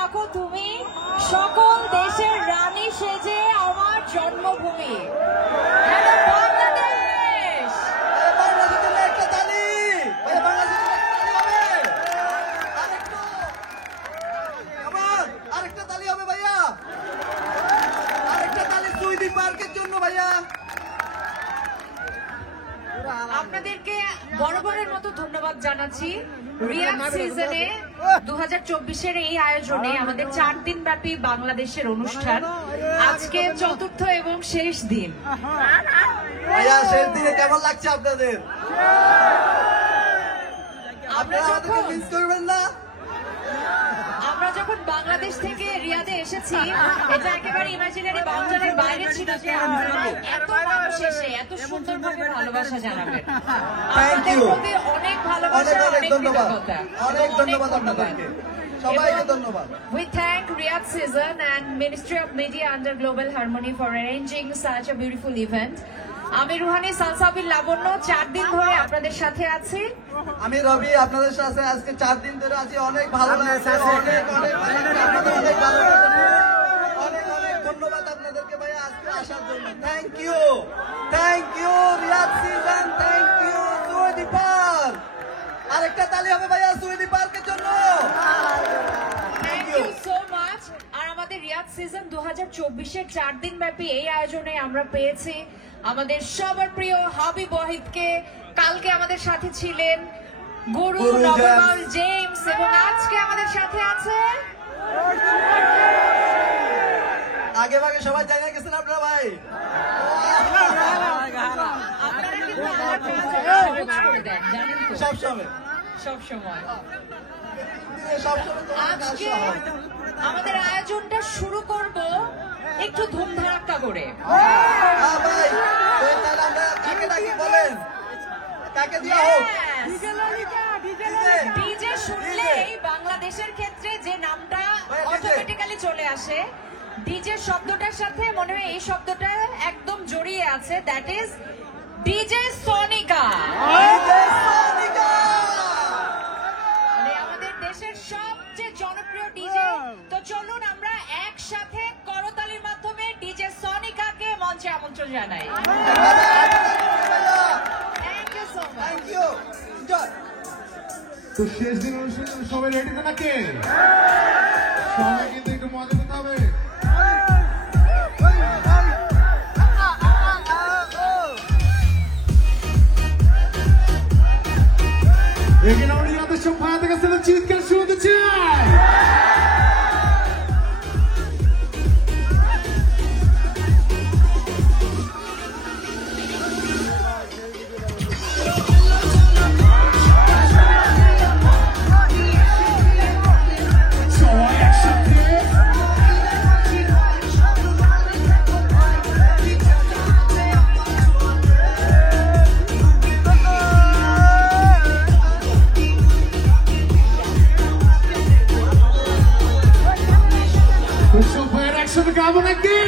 রাখো তুমি সকল দেশের রানী সেজে আমার জন্মভূমি। হ্যালো বাংলাদেশ। আরেকটা তালি হবে ভাইয়া, আরেকটা তালি সুইডিশ মার্কের জন্য ভাইয়া। আপনাদেরকে বরাবরের মতো ধন্যবাদ জানাচ্ছি। রিয়াদ সিজনে 2024-এর এই আয়োজনে আমাদের 4 দিন ব্যাপী বাংলাদেশের অনুষ্ঠান, আজকে চতুর্থ এবং শেষ দিন। ভাইয়া শেষ দিনে কেমন লাগছে আপনাদের? আমরা মিস করবেন না। আমরা যখন বাংলাদেশ থেকে রিয়াদে এসেছি, এটা একেবারে ইমাজিনারি বাউন্ডারির বাইরে ছিল যে আপনারা এত মানুষ এসে এত সুন্দরভাবে ভালোবাসা জানাবেন। আপনাদের প্রতি অনেক ভালোবাসা, অনেক কৃতজ্ঞতা, অনেক ধন্যবাদ আপনাদেরকে সবাইকে ধন্যবাদ। We thank Riyadh Season and Ministry of Media under Global Harmony for arranging such a beautiful event. আমি রুহানি সালসাবিল লাবণ্য 4 দিন ধরে আপনাদের সাথে আছি। আমি রবি আপনাদের সাথে আজকে 4 দিন ধরে আছি। অনেক ভালো লাগছে, অনেক অনেক আপনাদের অনেক ভালো লাগছে। অনেক অনেক ধন্যবাদ আপনাদেরকে ভাইয়া আজকে আসার জন্য। Thank you Riyadh season, thank you Suwaidi park. আরেকটা তালি হবে ভাইয়া সুইডি পার্কের জন্য। Thank you so much. আর আমাদের রিয়াদ সিজন 2024-এর 4 দিন ব্যাপী এই আয়োজনে আমরা পেয়েছি আমাদের সবার প্রিয় হাবিব ওয়াহিদকে। কালকে আমাদের সাথে ছিলেন গুরু নবমল জেমস এবং আজকে আমাদের সাথে আছে আগে ভাগে সবাই জানা গেছেন আপনারা ভাই। আপনারা কিন্তু আমার সহজ করে দেন, জানেন তো, সবসময় সবসময়। সবসময় আজকে আমাদের আয়োজনটা শুরু করব একটু ধুমধারাক্কা করে। ভাই তাহলে আমরা কাকে ডাকি বলেন, কাকে দেওয়া হোক? ডিজে শুনলেই বাংলাদেশের ক্ষেত্রে যে নামটা অটোমেটিক্যালি চলে আসে, ডিজে শব্দটার সাথে মনে হয় এই শব্দটা একদম জড়িয়ে আছে, দ্যাট ইজ ডিজে সোনিকা। আমাদের দেশের সবচেয়ে জনপ্রিয় ডিজে। তো চলুন আমরা একসাথে করতালির মাধ্যমে ডিজে সোনিকাকে মঞ্চে আমন্ত্রণ জানাই। Thank you so much. Thank you. তো শেষ দিন অনুষ্ঠানে সবাই রেডি তো নাকি? সবাই কিন্তু একটু মজা করতে হবে। এখানে আমরা ইয়াদের সব ভাইয়াদের কাছ থেকে চিৎকার শুনতে চাই। একসাথে গাবো নাকি?